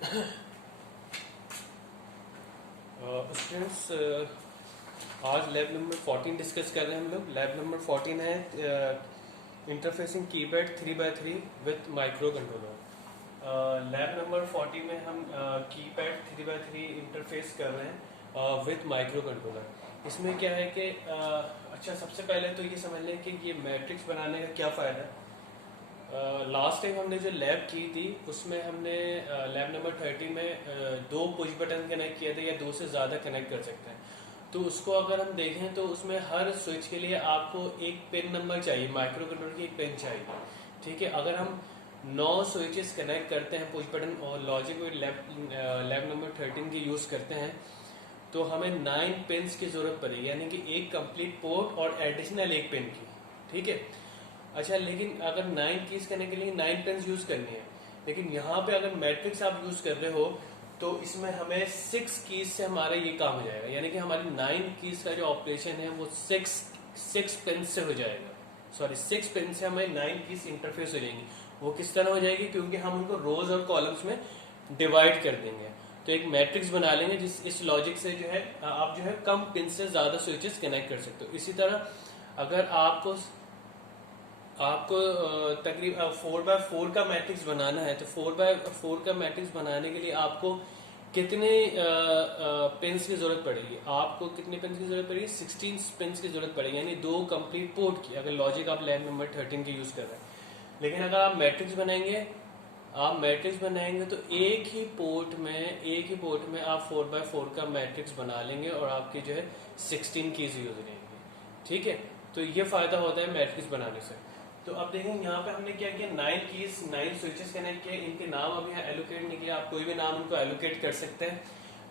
Students, आज lab number 14 discuss कर रहे हैं हम लोग। लैब नंबर 14 है interfacing keypad 3x3 with micro controller. Lab number 14 में हम कीपैड 3x3 इंटरफेस कर रहे हैं विथ माइक्रो कंट्रोलर। इसमें क्या है कि अच्छा, सबसे पहले तो ये समझ लें कि ये मैट्रिक्स बनाने का क्या फ़ायदा है। लास्ट टाइम हमने जो लैब की थी उसमें हमने लैब नंबर 30 में दो पुश बटन कनेक्ट किए थे, या दो से ज़्यादा कनेक्ट कर सकते हैं। तो उसको अगर हम देखें तो उसमें हर स्विच के लिए आपको एक पिन नंबर चाहिए, माइक्रो कंट्रोलर की एक पिन चाहिए। ठीक है, अगर हम 9 स्विचेस कनेक्ट करते हैं पुश बटन और लॉजिक विद लैब नंबर 13 की यूज़ करते हैं, तो हमें 9 पिन्स की ज़रूरत पड़ेगी, यानी कि एक कंप्लीट पोर्ट और एडिशनल एक पिन की। ठीक है, अच्छा, लेकिन अगर 9 कीज करने के लिए 9 पेन्स यूज करनी है, लेकिन यहाँ पे अगर मैट्रिक्स आप यूज कर रहे हो तो इसमें हमें 6 कीज से हमारा ये काम हो जाएगा, यानी कि हमारी 9 कीज का जो ऑपरेशन है वो 6 पेन से हो जाएगा। सॉरी, 6 पेन से हमें 9 कीज इंटरफेस हो जाएंगी। वो किस तरह हो जाएगी, क्योंकि हम उनको रोज और कॉलम्स में डिवाइड कर देंगे। तो एक मैट्रिक्स बना लेंगे जिस इस लॉजिक से जो है आप जो है कम पिन से ज्यादा स्विचेस कनेक्ट कर सकते हो। इसी तरह अगर आपको तकरीबन 4x4 का मैट्रिक्स बनाना है, तो 4x4 का मैट्रिक्स बनाने के लिए आपको कितने पिन्स की जरूरत पड़ेगी? आपको कितने पिन्स की जरूरत पड़ेगी? 16 पिन्स की जरूरत पड़ेगी, यानी 2 कंप्लीट पोर्ट की, अगर लॉजिक आप लैब नंबर 13 के यूज कर रहे हैं। लेकिन अगर आप मैट्रिक्स बनाएंगे तो एक ही पोर्ट में आप 4x4 का मैट्रिक्स बना लेंगे और आपकी जो है 16 कीज यूज रहेंगे। ठीक है, तो ये फायदा होता है मैट्रिक्स बनाने से। तो अब देखें यहाँ पे हमने क्या किया, 9 कीज 9 स्विचेस कनेक्ट किए। इनके नाम अभी यहाँ एलोकेट नहीं किया, आप कोई भी नाम उनको एलोकेट कर सकते हैं।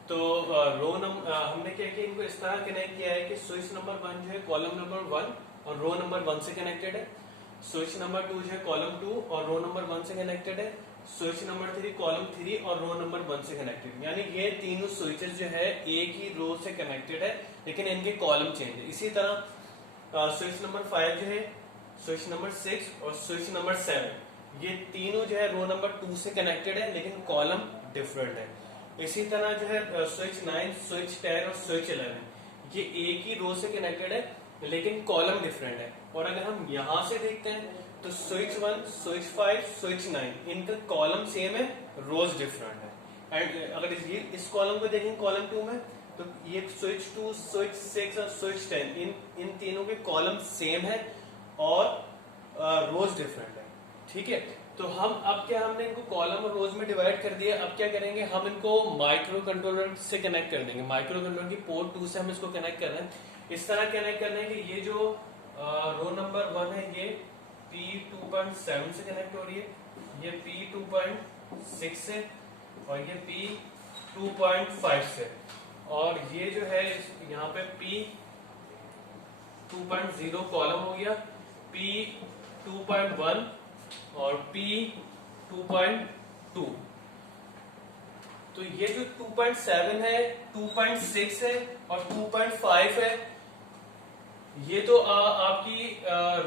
तो हमने क्या किया, इनको इस तरह कनेक्ट किया है कि स्विच नंबर 1 जो है कॉलम नंबर 1 और रो नंबर 1 से कनेक्टेड है। स्विच नंबर 2 जो है कॉलम 2 और रो नंबर 1 से कनेक्टेड है। स्विच नंबर 3 कॉलम 3 और रो नंबर 1 से कनेक्टेड, यानी ये तीनों स्विचेस जो है एक ही रो से कनेक्टेड है, लेकिन इनके कॉलम चेंज है। इसी तरह स्विच नंबर 5 जो है, स्विच नंबर 6 और स्विच नंबर 7, ये तीनों जो है रो नंबर 2 से कनेक्टेड है, लेकिन कॉलम डिफरेंट है। इसी तरह जो है स्विच 9, स्विच 10 और स्विच 11, ये एक ही रो से कनेक्टेड है, लेकिन कॉलम डिफरेंट है। और अगर हम यहां से देखते हैं तो स्विच 1, स्विच 5, स्विच 9, इनका कॉलम सेम है, रोज डिफरेंट है। एंड अगर इस कॉलम को देखें कॉलम 2 में, तो ये स्विच 2, स्विच 6 और स्विच 10, इन तीनों के कॉलम सेम है और रोज डिफरेंट है। ठीक है, तो हमने इनको कॉलम और रोज में डिवाइड कर दिया। अब क्या करेंगे, हम इनको माइक्रो कंट्रोलर से कनेक्ट कर देंगे। माइक्रो कंट्रोलर की पोर्ट 2 से हम इसको कनेक्ट कर रहे हैं। इस तरह कनेक्ट कर रहे हैं कि ये जो रो नंबर 1 है ये P2.7 से कनेक्ट हो रही है, ये P2.6 से और ये P2.5 से, और ये जो है यहाँ पे P2.0 कॉलम हो गया, P2.1 और P2.2। तो ये जो 2.7 है, 2.6 है और 2.5 है, ये तो आपकी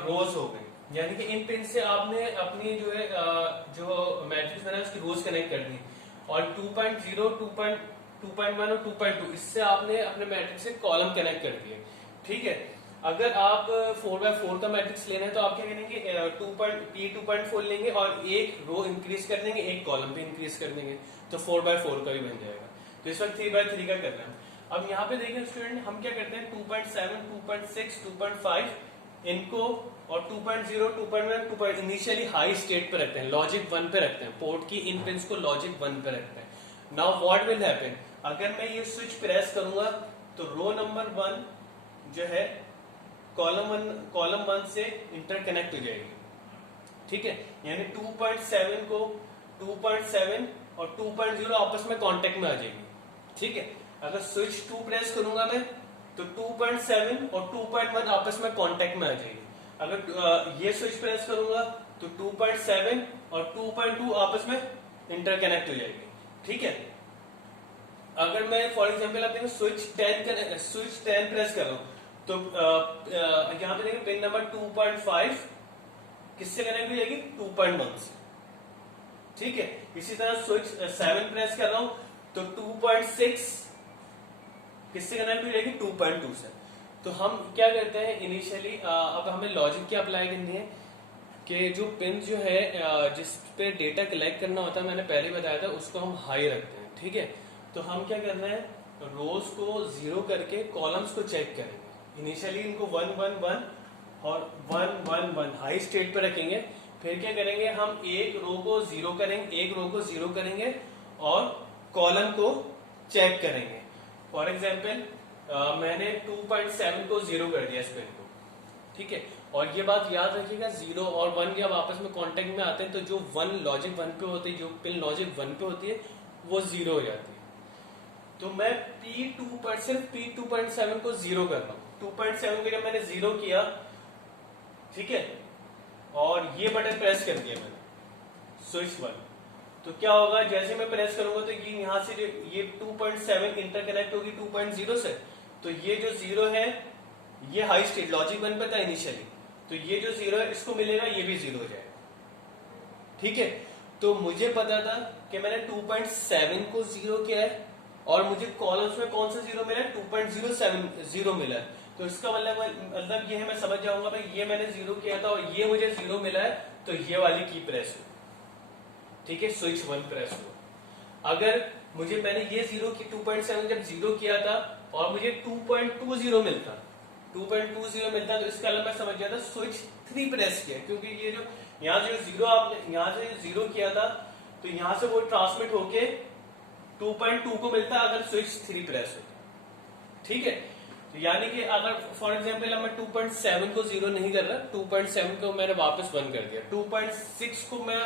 रोज हो गई, यानी कि इन पिन से आपने अपनी जो है जो मैट्रिक्स बना उसकी रोज कनेक्ट कर दी। और 2.0, 2.1 और 2.2, इससे आपने अपने मैट्रिक्स से कॉलम कनेक्ट कर दिए। ठीक है, अगर आप 4x4 का मैट्रिक्स लेना है तो आप क्या करेंगे, P2.4 लेंगे और एक रो इंक्रीज कर देंगे, एक कॉलम पे इंक्रीज कर देंगे, तो 4x4 का भी बन जाएगा। तो इस वक्त 3x3 का करना है। अब यहाँ पे देखें स्टूडेंट, हम क्या करते हैं 2.7, 2.6, 2.5 इनको और 2.0, 2.1, 2. इनिशियली हाई स्टेट पे रखते हैं, लॉजिक 1 पे रखते हैं, पोर्ट की इन पिन्स को लॉजिक 1 पे रखते हैं। नाउ व्हाट विल हैपन, अगर मैं ये स्विच प्रेस करूंगा तो रो नंबर 1 जो है कॉलम 1 से इंटरकनेक्ट हो जाएगी। ठीक है, यानी 2.7 को 2.7 और 2.0 आपस में कांटेक्ट में आ जाएगी। ठीक है, अगर स्विच 2 प्रेस करूंगा मैं तो 2.7 और 2.1 आपस में कांटेक्ट में आ जाएगी। अगर ये स्विच प्रेस करूंगा तो 2.7 और 2.2 आपस में इंटरकनेक्ट हो जाएगी। ठीक है, अगर मैं फॉर एग्जांपल आप देखें स्विच 10 प्रेस कर रहा हूं तो यहां पे देखिए पिन नंबर 2.5 किससे कनेक्ट हो जाएगी, 2.1 से। ठीक है। इसी तरह स्विच 7 प्रेस कर रहा हूं तो 2.6 किससे कनेक्ट हो जाएगी, 2.2 से। तो हम क्या करते हैं इनिशियली, अब हमें लॉजिक क्या अप्लाई करनी है कि जो पिन जो है जिस पे डेटा कलेक्ट करना होता है, मैंने पहले बताया था, उसको हम हाई रखते हैं, ठीक है। तो हम क्या कर रहे हैं, रोज को 0 करके कॉलम्स को चेक करेंगे। इनिशियली इनको 1 1 1 और 1 1 1 हाई स्टेट पे रखेंगे। फिर क्या करेंगे, हम एक रो को 0 करेंगे, एक रो को 0 करेंगे और कॉलम को चेक करेंगे। फॉर एग्जाम्पल मैंने 2.7 को 0 कर दिया इस पिन को, ठीक है। और ये बात याद रखिएगा, 0 और 1 जब आपस में कांटेक्ट में आते हैं तो जो 1 लॉजिक 1 पे होती है, जो पिन लॉजिक 1 पे होती है वो 0 हो जाती है। तो मैं P2 पर सिर्फ P2.7 को 0 कर रहा हूँ। 2.7 को जब मैंने 0 किया, ठीक है, और ये बटन प्रेस कर दिया मैंने स्विच 1, तो क्या होगा, जैसे मैं प्रेस करूंगा तो ये यहां से ये 2.7 इंटरकनेक्ट होगी 2.0 से। तो ये जो 0 है ये हाई स्टेट लॉजिक 1 पे था इनिशियली, तो ये जो 0 है इसको मिलेगा, ये भी 0 हो जाएगा, ठीक है। तो मुझे पता था कि मैंने 2.7 को 0 किया है और मुझे कॉलम्स में कौन सा 0 मिला है, 2.070 मिला है। तो इसका मतलब ये है, मैं समझ जाऊंगा भाई ये मैंने 0 किया था और ये मुझे 0 मिला है, तो ये वाली की प्रेस हो, ठीक है, स्विच 1 प्रेस हो। अगर मैंने ये 0 की 2.7 जब 0 किया था और मुझे 2.20 मिलता, 2.20 मिलता, तो इसका मतलब मैं समझ गया था स्विच 3 प्रेस किया, क्योंकि ये जो यहाँ जो 0 आपने यहाँ से 0 किया था, तो यहाँ से वो ट्रांसमिट होके 2.2 को मिलता अगर स्विच 3 प्रेस होता, ठीक है। तो यानी कि अगर फॉर एग्जाम्पल मैं 2.7 को 0 नहीं कर रहा, 2.7 को मैंने वापस 1 कर दिया, 2.6 को मैं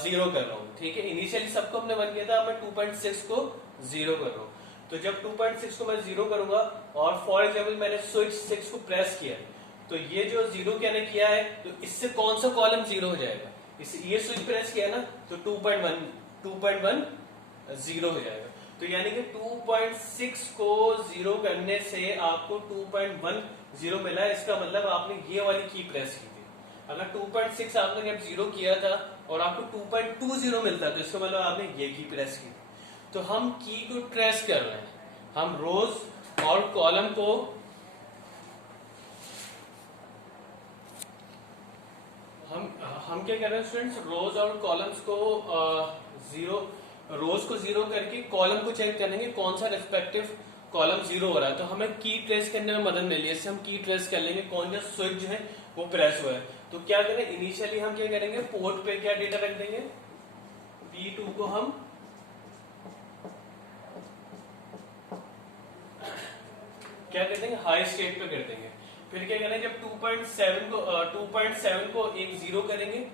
0 कर रहा हूँ, ठीक है। इनिशियली सबको हमने 1 किया था, मैं 2.6 को 0 कर रहा हूँ। तो जब 2.6 को मैं 0 करूंगा और फॉर एग्जाम्पल मैंने स्विच 6 को प्रेस किया, तो ये जो 0 मैंने किया है, तो इससे कौन सा कॉलम 0 हो जाएगा, ये स्विच प्रेस किया ना, तो 2.1 0 हो जाएगा। तो यानी कि 2.6 को 0 करने से आपको 2.10 मिला है। इसका मतलब आपने ये वाली की प्रेस की थी। अगर 2.6 आपने जब 0 किया था और आपको 2.20 मिलता, तो इसका मतलब आपने ये की प्रेस की। तो हम की को ट्रेस कर रहे हैं, हम रोज और कॉलम को हम क्या कर रहे हैं स्टूडेंट्स, रोज और कॉलम्स को 0, रोज को 0 करके कॉलम को चेक करेंगे कौन सा रेस्पेक्टिव कॉलम 0 हो रहा है। तो हमें की ट्रेस करने में मदद मिली है, इससे हम की ट्रेस कर लेंगे कौन सा स्विच जो है वो प्रेस हुआ है। तो क्या करें, इनिशियली हम क्या करेंगे, पोर्ट पे क्या डेटा रख देंगे, P2 को हम क्या कर देंगे, हाई स्टेट पे कर देंगे। फिर क्या करेंगे, जब 2.7 को एक 0 करेंगे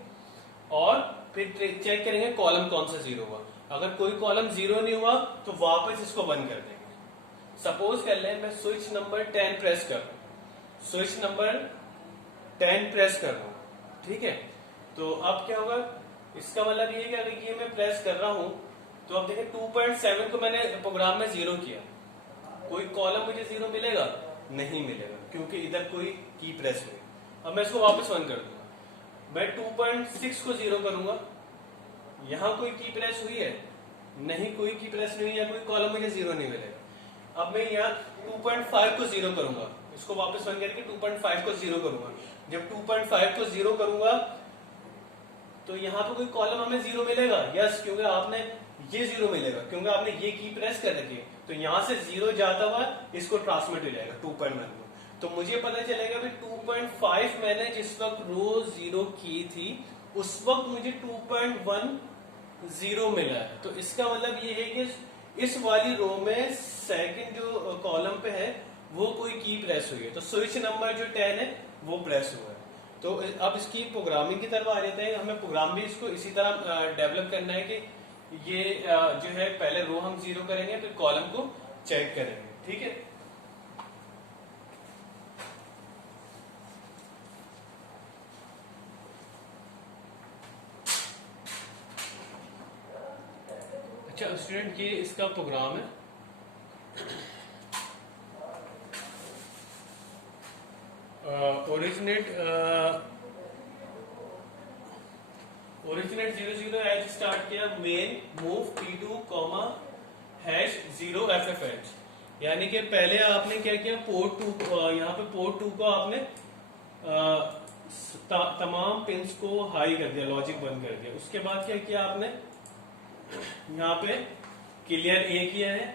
और फिर चेक करेंगे कॉलम कौन सा 0 हुआ। अगर कोई कॉलम 0 नहीं हुआ तो वापस इसको 1 कर देंगे। सपोज कर लें मैं स्विच नंबर 10 प्रेस कर रहा हूं, स्विच नंबर 10 प्रेस कर रहा हूं, ठीक है। तो अब क्या होगा, इसका मतलब ये कि अगर ये मैं प्रेस कर रहा हूं, तो अब देखिए 2.7 को मैंने प्रोग्राम में 0 किया, कोई कॉलम मुझे 0 मिलेगा, नहीं मिलेगा, क्योंकि इधर कोई की प्रेस हुई। अब मैं इसको वापस 1 कर दूंगा, मैं 2.6 को 0 करूंगा, यहां कोई की प्रेस हुई है, नहीं, कोई की प्रेस नहीं है, कोई कॉलम मुझे 0 नहीं मिलेगा। अब मैं यहाँ 2.5 को 0 करूंगा, इसको वापस 1 करके 2.5 को 0 करूंगा। जब 2.5 को 0 करूंगा तो यहाँ पे कोई कॉलम हमें 0 मिलेगा, यस, क्योंकि आपने ये 0 मिलेगा, क्योंकि आपने ये की प्रेस कर रखी है। तो यहां से 0 जाता हुआ इसको ट्रांसमिट हो जाएगा 2.1 को। तो मुझे पता चलेगा भी 2.5 मैंने जिस वक्त रो 0 की थी उस वक्त मुझे 2.10 मिला है। तो इसका मतलब ये है कि इस वाली रो में सेकंड जो कॉलम पे है वो कोई की प्रेस हुई है, तो स्विच नंबर जो 10 है वो प्रेस हुआ है। तो अब इसकी प्रोग्रामिंग की तरफ आ जाते हैं। हमें प्रोग्राम भी इसको इसी तरह डेवलप करना है कि ये जो है पहले रो हम 0 करेंगे, फिर कॉलम को चेक करेंगे, ठीक है। अच्छा स्टूडेंट, ये इसका प्रोग्राम है। ओरिजिनेट 00H स्टार्ट किया, main move P2 comma hash 0FFH, यानी कि पहले आपने क्या किया, पोर्ट 2 यहाँ पे पोर्ट 2 को आपने तमाम पिंस को हाई कर दिया, लॉजिक बंद कर दिया। उसके बाद क्या किया आपने, यहाँ पे क्लियर ए किया है,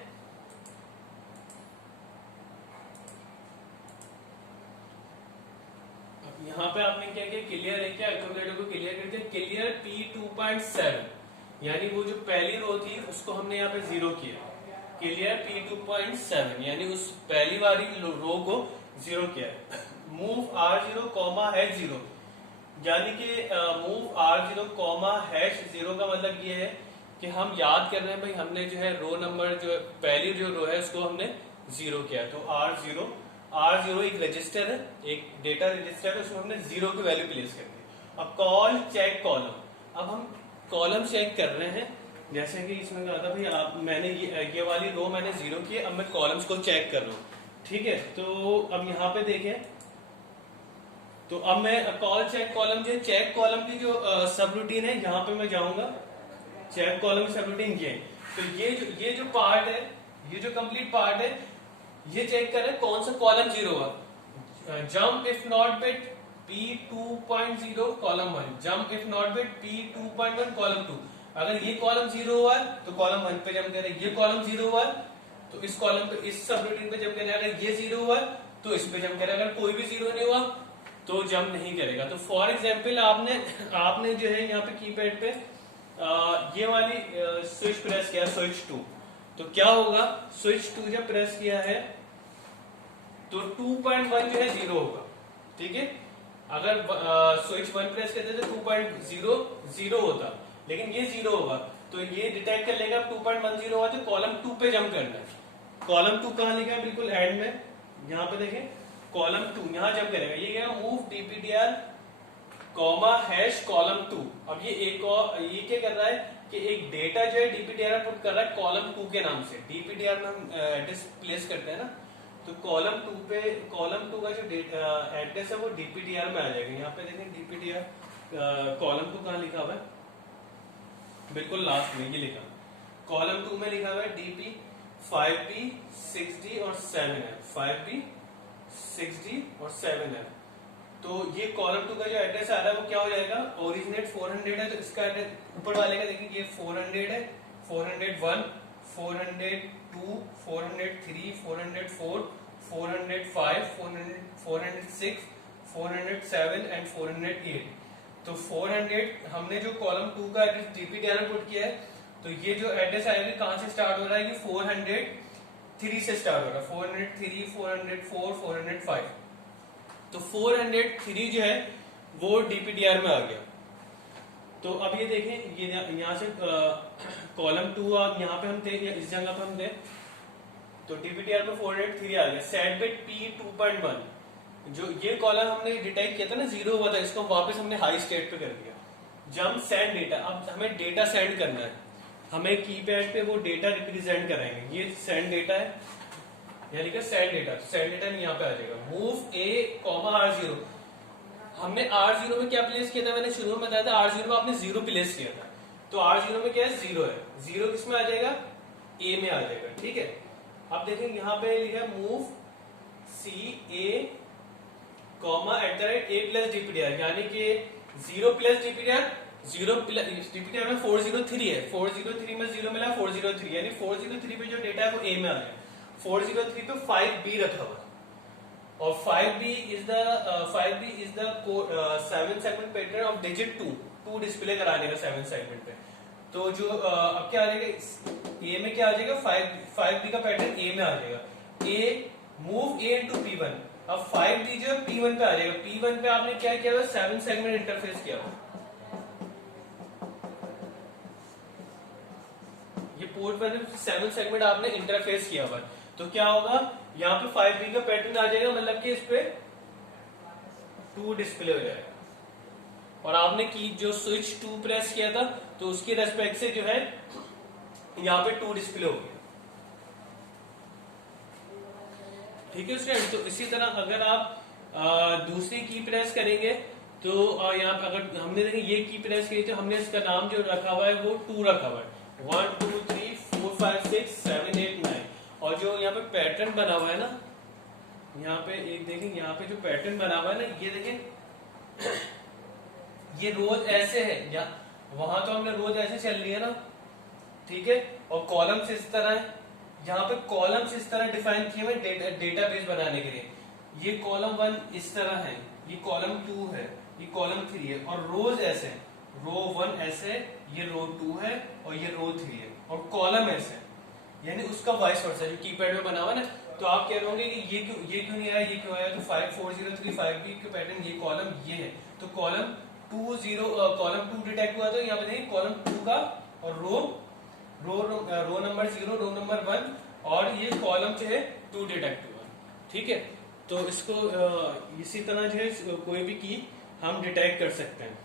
यहाँ पे आपने क्या किया, क्लियर ए किया, एक्यूमुलेटर को क्लियर कर दिया, क्लियर P2.7, यानी वो जो पहली रो थी उसको हमने यहाँ पे 0 किया, क्लियर P2.7 यानी उस पहली वाली रो को 0 किया है। मूव R0 कॉमा हैश 0, यानी कि मूव R0 कॉमा हैश 0 का मतलब ये है कि हम याद कर रहे हैं भाई, हमने जो है रो नंबर जो पहली जो रो है उसको हमने 0 किया, तो R0 एक रजिस्टर है, एक डेटा रजिस्टर है, उसमें हमने 0 की वैल्यू प्लेस कर दी। अब कॉल चेक कॉलम, अब हम कॉलम चेक कर रहे हैं, जैसे कि इसमें कहा था भाई मैंने ये वाली रो मैंने 0 की, अब मैं कॉलम्स को चेक कर रहा हूँ, ठीक है। तो अब यहाँ पे देखें, तो अब मैं कॉल चेक कॉलम, जो चेक कॉलम की जो सब रूटीन है, यहाँ पे मैं जाऊंगा, चेक कॉलम सब रूटीन ये, तो ये जो पार्ट है, ये जो कंप्लीट पार्ट है, ये चेक कर रहे हैं कौन सा कॉलम 0 हुआ। Jump if not bit P2.0 column 1, jump if not bit P2.1 column 2। अगर ये कॉलम 0 हुआ तो कॉलम 1 पे जंप करें, ये कॉलम 0 हुआ तो इस कॉलम पे, इस सब रूटीन पे जंप करें, अगर ये 0 हुआ तो इस पे जंप करें, अगर कोई भी 0 नहीं हुआ तो जंप नहीं करेगा। तो फॉर एग्जाम्पल आपने जो है यहाँ पे कीपैड पे ये वाली स्विच प्रेस किया, स्विच 2, तो क्या होगा, स्विच 2 जब प्रेस किया है तो 2.1 जो है 0 होगा, ठीक है। अगर स्विच 1 प्रेस करते तो 2.0 0 होता, लेकिन ये 0 होगा, तो ये डिटेक्ट कर लेगा 2.10 हुआ, तो कॉलम 2 पे जंप करना है। कॉलम 2 कहाँ लिखा है, बिल्कुल एंड में, यहाँ पे देखें कॉलम 2, यहाँ जंप करेगा, ये क्या, move DPTR comma hash column 2। अब ये क्या कर रहा है कि एक डेटा जो है DPTR पुट कर रहा है कॉलम 2 के नाम से, DPTR में हम एड्रेस प्लेस करते हैं ना, तो कॉलम 2 पे, कॉलम 2 का जो एड्रेस है वो DPTR में आ जाएगा। यहाँ पे देखें DPTR कॉलम 2 कहाँ लिखा हुआ है, बिल्कुल लास्ट में ये लिखा, कॉलम 2 में लिखा हुआ है DP 5B 6D और 7 है, 5B 6D और 7 है। तो ये कॉलम 2 का जो एड्रेस आ रहा है वो क्या हो जाएगा, ओरिजिनेट 400 है, तो इसका एड्रेस ऊपर वाले का देखिए, ये 400 है, 401, 402, 403, 404, 405, 406, 407 एंड 408। तो 400 हमने जो कॉलम 2 का एड्रेस DPTR में पुट किया है, तो ये जो एड्रेस आएगा कहां से स्टार्ट हो रहा है, ये 403 से स्टार्ट हो रहा है, 403, 404, 405। तो 403 जो है वो DPTR में आ गया। तो अब ये देखें, ये यहाँ से कॉलम 2 यहाँ पे हम थे, इस जगह पे हम थे, तो DPTR में 403 आ गया। सेट बिट P2.1, जो ये कॉलम हमने डिटेक्ट किया था ना 0 हुआ था, इसको वापस हमने हाई स्टेट पे कर दिया। जंप सेंड डेटा, अब हमें डेटा सेंड करना है, हमें कीपैड पे वो डेटा रिप्रेजेंट कराएंगे, ये सेंड डेटा है, यानी कि सेंड डेटा, तो सेंड डेटा यहाँ पे आ जाएगा, मूव A कॉमा R0। हमने R0 में क्या प्लेस किया था, मैंने शुरू में बताया था, R0 में आपने 0 प्लेस किया था, तो R0 में क्या है, 0 है, 0 किस में आ जाएगा, A में आ जाएगा, ठीक है। अब देखें यहाँ पे लिखा है move C A comma @ A plus DPTR, यानी कि 0 प्लस DPTR, 0 प्लस DPTR में 403 है, 403 में 0 मिला 403, यानी 403 पे जो डेटा है वो A में आ गया, 403 पे 5B रखा हुआ, और 5B is the 7 segment pattern of digit 2 display कराने का 7 सेगमेंट पे। तो जो अब क्या आ जाएगा, A में क्या आ जाएगा, 5B का पैटर्न A में आ जाएगा, मूव A इनटू P1। अब 5B जो है P1 पे आ जाएगा, P1 पे आपने क्या किया हुआ, 7 सेगमेंट इंटरफेस किया हुआ, ये पोर्ट पर 7 सेगमेंट आपने इंटरफेस किया हुआ, तो क्या होगा, यहाँ पे 5B का पैटर्न आ जाएगा, मतलब कि इस पे 2 डिस्प्ले हो जाएगा, और आपने की जो स्विच 2 प्रेस किया था तो उसके रेस्पेक्ट से जो है यहाँ पे 2 डिस्प्ले हो गया, ठीक है स्टूडेंट। तो इसी तरह अगर आप दूसरी की प्रेस करेंगे तो यहाँ पे अगर हमने देखें ये की प्रेस की तो हमने इसका नाम जो रखा हुआ है वो 2 रखा हुआ है, 1 2 3 4 5 6 7 8 9। और जो यहाँ पे पैटर्न बना हुआ है ना, यहाँ पे एक देखें, यहाँ पे जो पैटर्न बना हुआ है ना, ये देखें ये रोज ऐसे है, या वहां तो हमने रोज ऐसे चल रही है ना, ठीक है, और कॉलम्स इस तरह है, यहाँ पे कॉलम्स इस तरह डिफाइन किए हुए डेटाबेस बनाने के लिए। ये कॉलम 1 इस तरह है, ये कॉलम 2 है, ये कॉलम 3 है, और रोज ऐसे, रो 1 ऐसे, ये रो 2 है और ये रो 3 है, और कॉलम ऐसे, यानी उसका वाइस वर्सा जो कीपैड में बना हुआ ना। तो आप कह रहे होंगे कि ये क्यों नहीं आया, ये क्यों आया, तो 54035 भी के पैटर्न ये कॉलम ये है, तो कॉलम 2 डिटेक्ट हुआ, तो यहाँ पे देखिए कॉलम 2 का, और रो नंबर 0, रो नंबर 1, और ये कॉलम जो है 2 डिटेक्ट हुआ, ठीक है। तो इसको इसी तरह जो है कोई भी की हम डिटेक्ट कर सकते हैं।